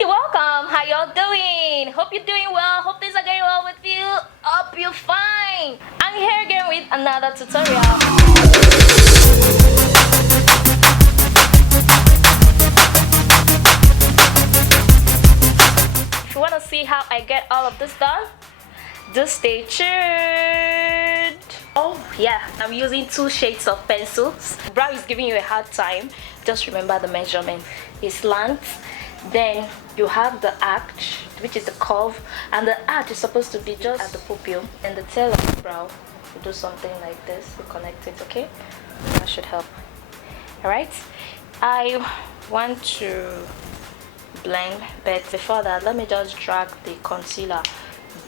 You're welcome. How y'all doing? Hope you're doing well. Hope things are going well with you. Hope you're fine. I'm here again with another tutorial. If you want to see how I get all of this done, just stay tuned. Oh yeah, I'm using 2 shades of pencils. Brow is giving you a hard time. Just remember the measurement. It's slant, then you have the arch, which is the curve, and the arch is supposed to be just at the pupil, and the tail of the brow, you do something like this to connect it. Okay, that should help. All right, I want to blend, but before that, let me just drag the concealer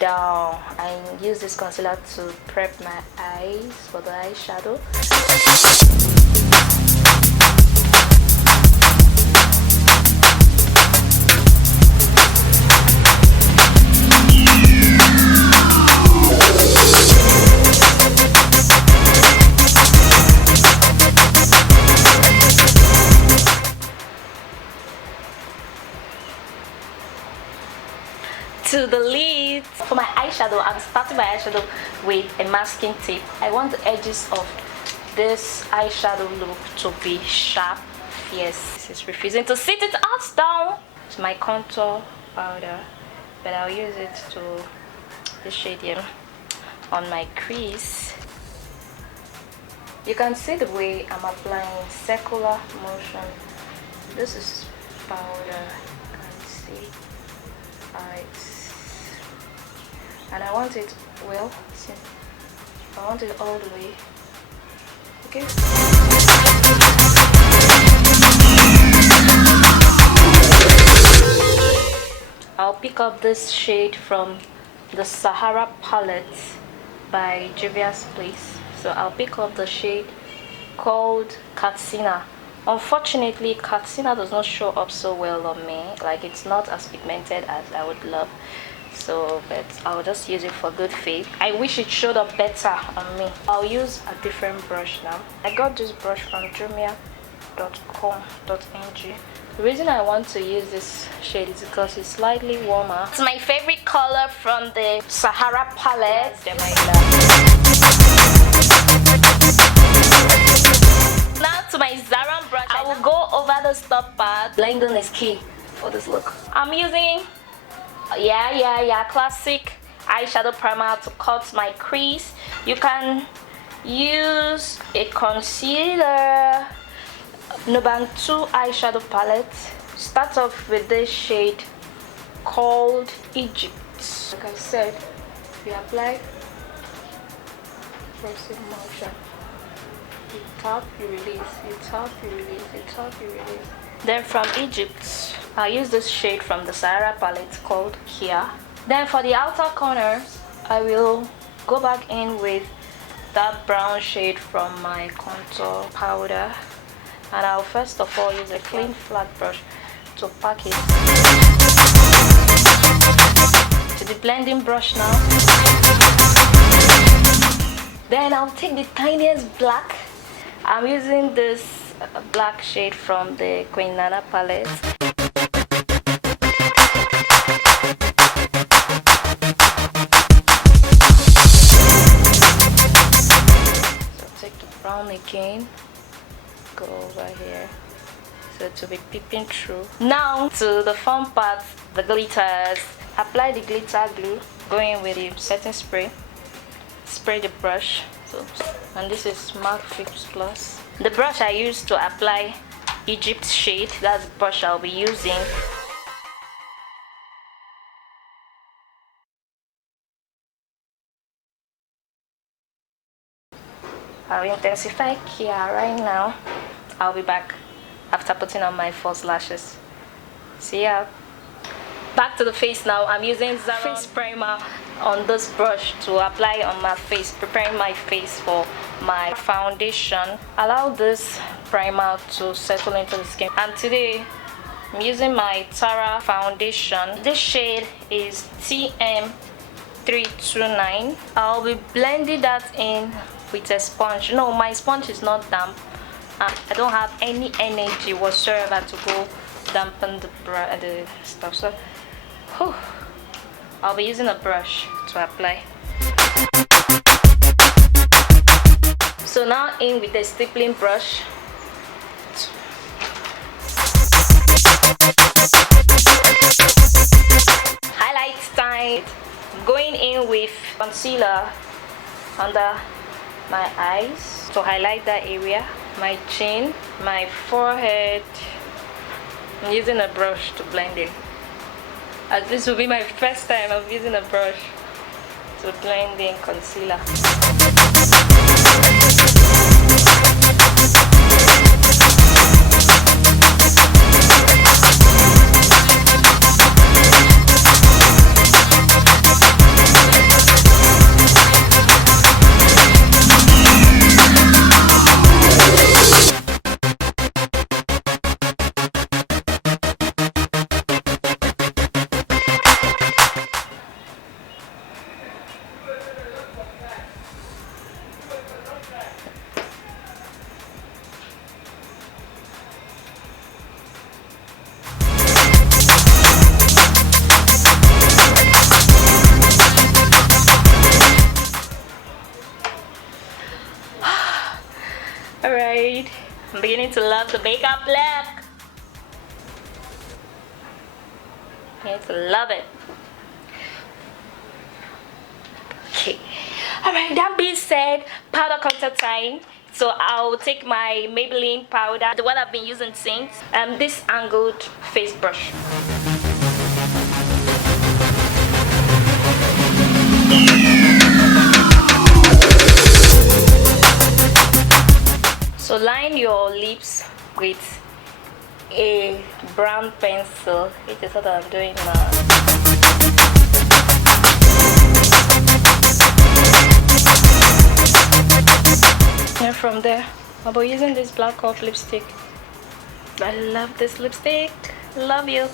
down. I use this concealer to prep my eyes for the eyeshadow. To the lids. For my eyeshadow, I'm starting my eyeshadow with a masking tape. I want the edges of this eyeshadow look to be sharp. Yes, this is refusing to sit it out down. It's my contour powder, but I'll use it to this shade here on my crease. You can see the way I'm applying circular motion. This is powder, you can see. Alright, and I want it, well, see, I want it all the way. Okay, I'll pick up this shade from the Sahara palette by Juvia's Place. So I'll pick up the shade called Katsina. Unfortunately, Katsina does not show up so well on me. Like, it's not as pigmented as I would love. So, but I'll just use it for good faith. I wish it showed up better on me. I'll use a different brush now. I got this brush from jumia.com.ng. The reason I want to use this shade is because it's slightly warmer. It's my favorite color from the Sahara palette, Jamila. Now to my Zaron brush, I will go over the top part. Blending is key for this look. I'm using classic eyeshadow primer to cut my crease. You can use a concealer. Nuban 2 eyeshadow palette. Start off with this shade called Egypt. Like I said, you apply pressing motion. You tap, you release, you tap, you release, you tap, you release. Then from Egypt, I'll use this shade from the Sahara palette called Kia. Then for the outer corners, I will go back in with that brown shade from my contour powder. And I'll first of all use a clean flat brush to pack it. To the blending brush now. Then I'll take the tiniest black. I'm using this black shade from the Queen Nana palette. So take the brown again, go over here, so to be peeping through. Now to the fun part, the glitters. Apply the glitter glue, going with the setting spray. Spray the brush. So, and this is MAC Fix Plus. The brush I use to apply Egypt shade, that's the brush I'll be using. I'll intensify Kia right now. I'll be back after putting on my false lashes. See ya. Back to the face now. I'm using Zaron face primer on this brush to apply on my face, preparing my face for my foundation. Allow this primer to settle into the skin. And today I'm using my Tara foundation. This shade is TM329. I'll be blending that in with a sponge. No, my sponge is not damp. I don't have any energy whatsoever to go dampen the stuff. So whew, I'll be using a brush to apply. So now in with the stippling brush. Highlight time. Going in with concealer under my eyes to highlight that area, my chin, my forehead. I'm using a brush to blend in. As this will be my first time of using a brush to blend in concealer. Alright, I'm beginning to love the makeup look. Beginning to love it. Okay, alright, that being said, powder contour time. So I'll take my Maybelline powder, the one I've been using since, this angled face brush. So line your lips with a brown pencil, which is what I'm doing now. And from there, I'll be using this Black Hawk lipstick. I love this lipstick. Love you.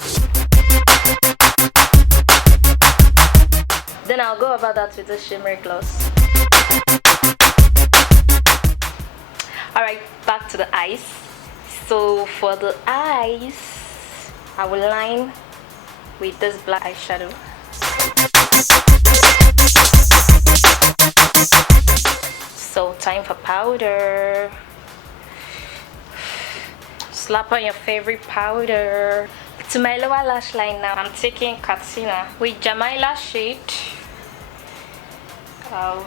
Then I'll go about that with the shimmer gloss. Alright, back to the eyes. So for the eyes, I will line with this black eyeshadow. So time for powder. Slap on your favorite powder. To my lower lash line now, I'm taking Katsina with Jamila shade. I'll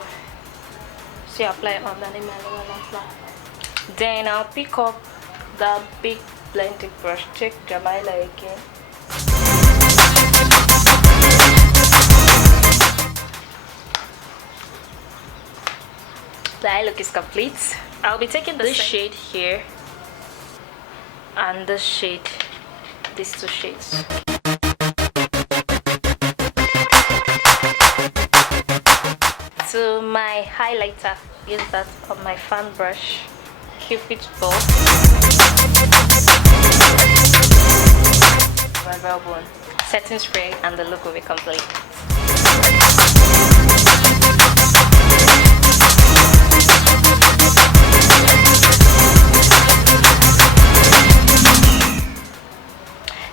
apply it underneath my lower lash line. Then I'll pick up the big blending brush, take Jamila again. The eye look is complete. I'll be taking this shade here and this shade, these two shades. To my highlighter, use that on my fan brush. Cupid's bow. Rubber bone. Setting spray and the look will be complete.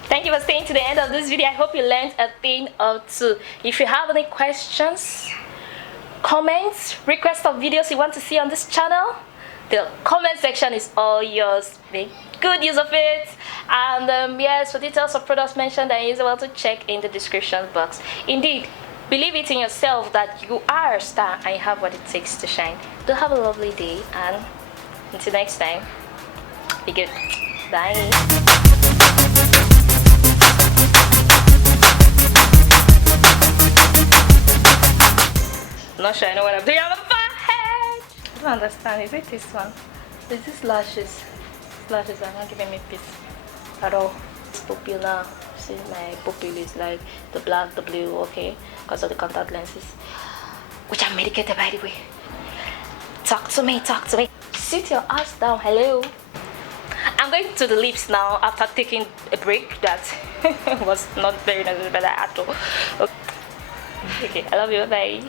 Thank you for staying to the end of this video. I hope you learned a thing or two. If you have any questions, comments, requests of videos you want to see on this channel, the comment section is all yours. Make good use of it. And yes, for details of products mentioned, I use well to check in the description box. Indeed, believe it in yourself that you are a star and you have what it takes to shine. Do have a lovely day, and until next time, be good. Bye. I'm not sure I know what I'm doing. I'm a forehead. I don't understand. Is it this one? Is this lashes? Lashes are not giving me peace at all. It's popular. See, my pupil is like the black, the blue, okay? Because of the contact lenses, which I'm medicated, by the way. Talk to me, talk to me. Sit your ass down. Hello. I'm going to the lips now after taking a break that was not very necessary at all. Okay, I love you. Bye.